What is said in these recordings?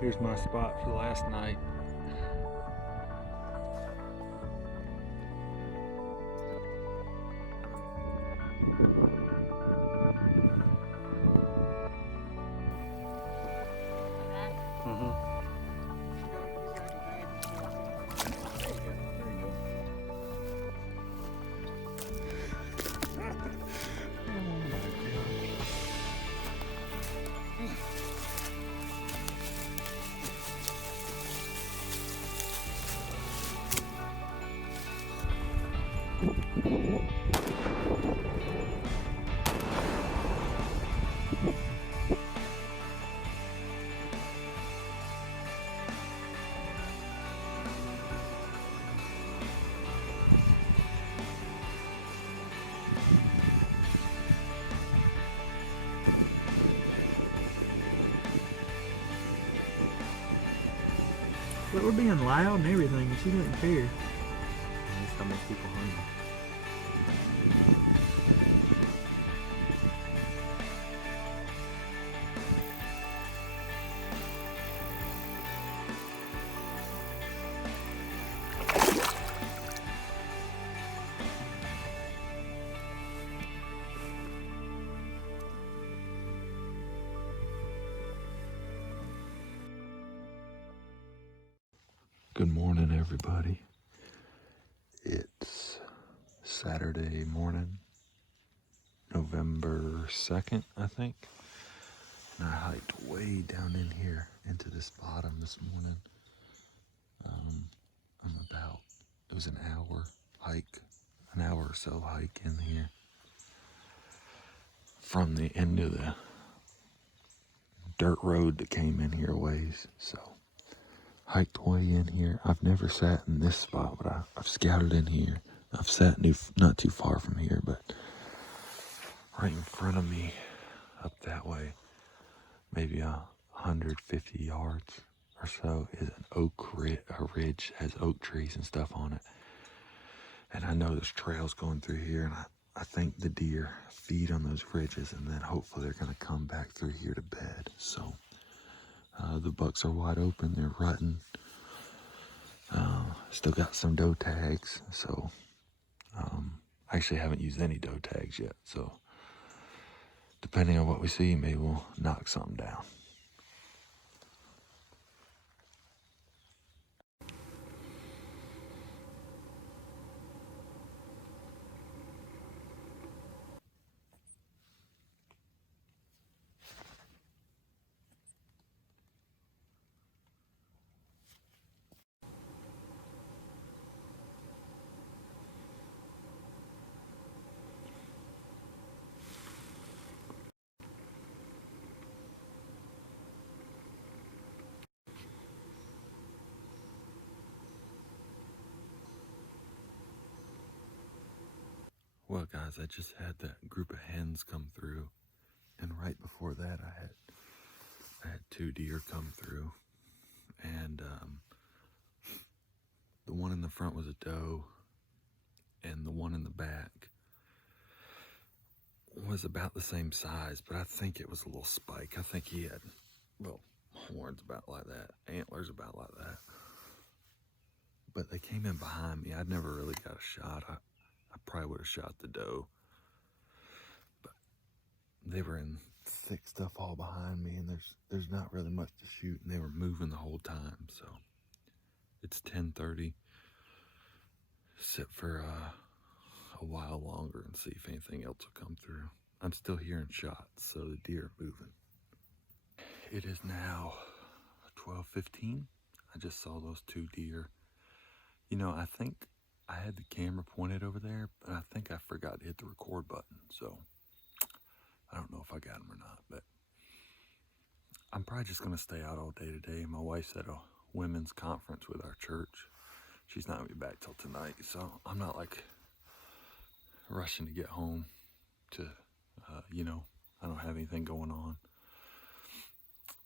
Here's my spot for last night. But we're being loud and everything, and she doesn't care. That's how most people hunt. Good morning, everybody. It's Saturday morning, November 2nd, I think. And I hiked way down in here into this bottom this morning. It was an hour or so hike in here from the end of the dirt road that came in here a ways. So hiked way in here. I've never sat in this spot, but I've scouted in here. I've sat not too far from here, but right in front of me, up that way, maybe 150 yards or so, is an a ridge, has oak trees and stuff on it. And I know there's trails going through here, and I think the deer feed on those ridges, and then hopefully they're gonna come back through here to bed. So the bucks are wide open, they're rutting. Still got some doe tags, so I actually haven't used any doe tags yet, so depending on what we see, maybe we'll knock something down. Well, guys, I just had that group of hens come through, and right before that, I had 2 deer come through, and the one in the front was a doe, and the one in the back was about the same size, but I think it was a little spike. I think he had little horns about like that, antlers about like that. But they came in behind me. I'd never really got a shot. I probably would have shot the doe, but they were in thick stuff all behind me, and there's not really much to shoot, and they were moving the whole time. So it's 10:30. Sit for a while longer and see if anything else will come through. I'm still hearing shots, so the deer are moving. It is now 12:15. I just saw those 2 deer. You know, I think I had the camera pointed over there, but I think I forgot to hit the record button, so I don't know if I got them or not, but I'm probably just going to stay out all day today. My wife's at a women's conference with our church. She's not going to be back till tonight, so I'm not like rushing to get home to, I don't have anything going on.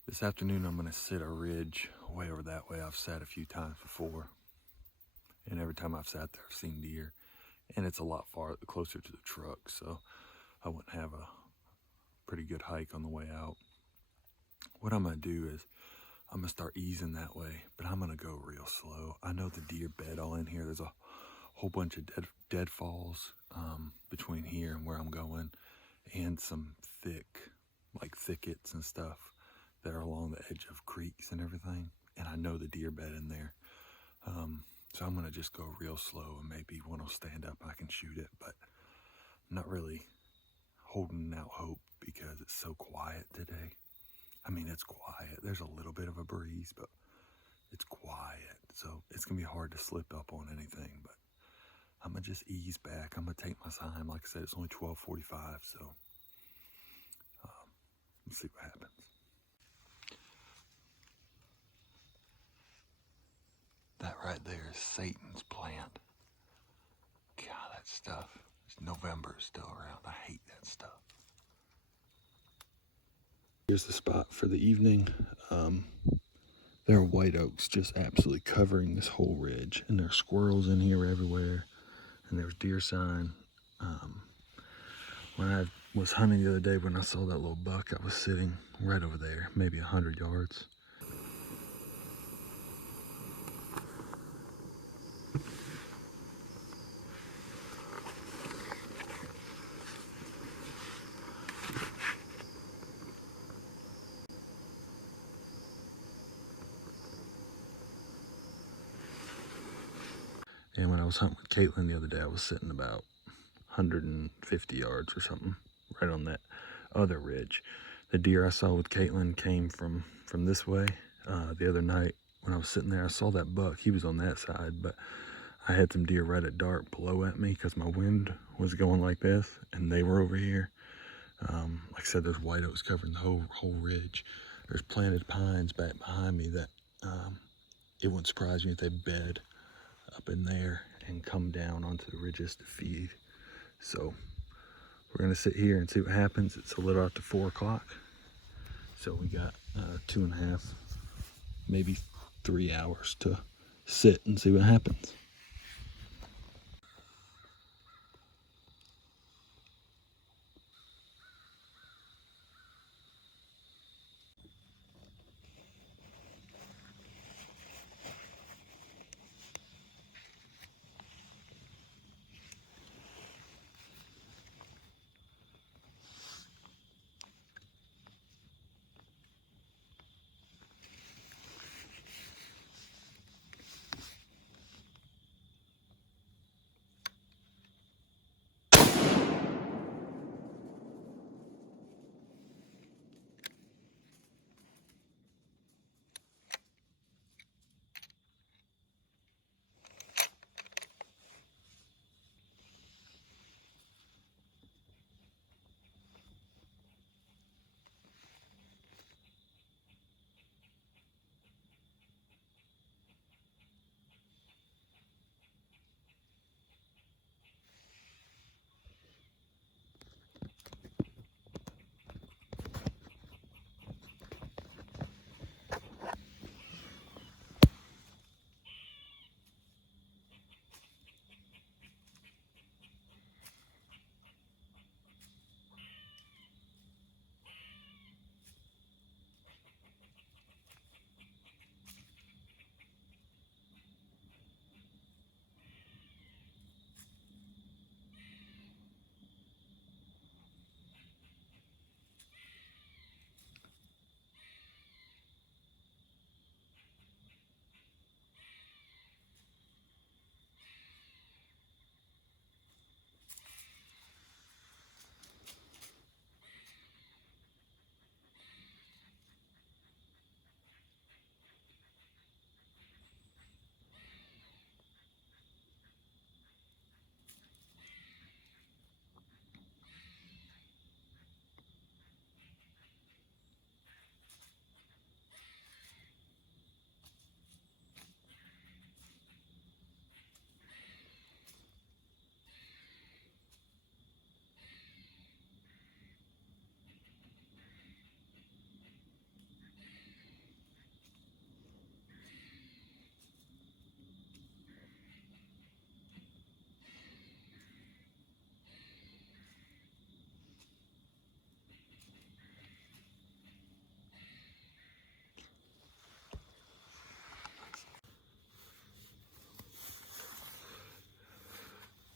This afternoon I'm going to sit a ridge way over that way. I've sat a few times before, and every time I've sat there I've seen deer, and it's a lot closer to the truck, so I wouldn't have a pretty good hike on the way out. What I'm going to do is I'm gonna start easing that way, but I'm gonna go real slow. I know the deer bed all in here. There's a whole bunch of deadfalls between here and where I'm going, and some thickets and stuff that are along the edge of creeks and everything. And I know the deer bed in there. So I'm gonna just go real slow, and maybe one will stand up and I can shoot it, but I'm not really holding out hope because it's so quiet today. I mean, it's quiet. There's a little bit of a breeze, but it's quiet. So it's gonna be hard to slip up on anything, but I'm gonna just ease back. I'm gonna take my time. Like I said, it's only 12:45, so let's see what happens. That right there is Satan's plant. God, that stuff. November is still around. I hate that stuff. Here's the spot for the evening. There are white oaks just absolutely covering this whole ridge, and there are squirrels in here everywhere, and there's deer sign. When I was hunting the other day, when I saw that little buck, I was sitting right over there, maybe 100 yards. And when I was hunting with Caitlin the other day, I was sitting about 150 yards or something, right on that other ridge. The deer I saw with Caitlin came from this way. The other night when I was sitting there, I saw that buck. He was on that side, but I had some deer right at dark blow at me because my wind was going like this, and they were over here. Like I said, there's white oaks covering the whole ridge. There's planted pines back behind me that it wouldn't surprise me if they bed up in there and come down onto the ridges to feed. So we're gonna sit here and see what happens. It's a little after 4 o'clock. So we got 2.5, maybe 3 hours to sit and see what happens.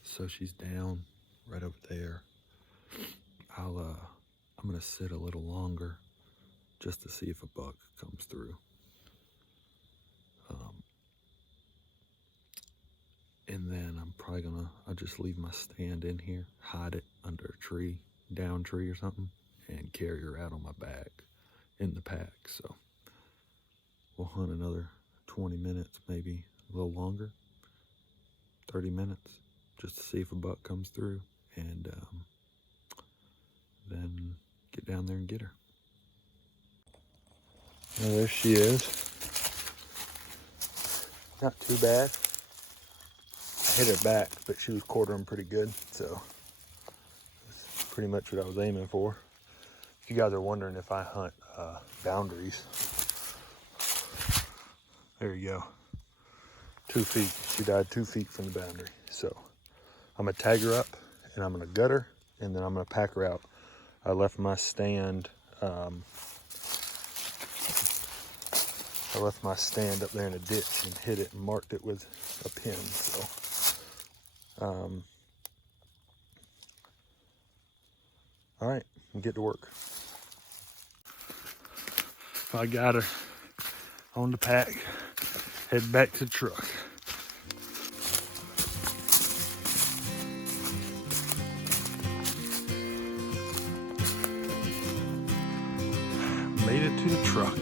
So she's down right over there. I'm gonna sit a little longer just to see if a buck comes through. And then I'm probably I'll just leave my stand in here, hide it under a tree, down tree or something, and carry her out on my back in the pack. So we'll hunt another 20 minutes, maybe a little longer, 30 minutes, just to see if a buck comes through, and then get down there and get her. Well, there she is. Not too bad. I hit her back, but she was quartering pretty good, so that's pretty much what I was aiming for. If you guys are wondering if I hunt boundaries, there you go. 2 feet. She died 2 feet from the boundary. So I'm gonna tag her up, and I'm gonna gut her, and then I'm gonna pack her out. I left my stand. I left my stand up there in a ditch and hit it and marked it with a pin. So, all right, we'll get to work. I got her on the pack. Head back to the truck. Made it to the truck.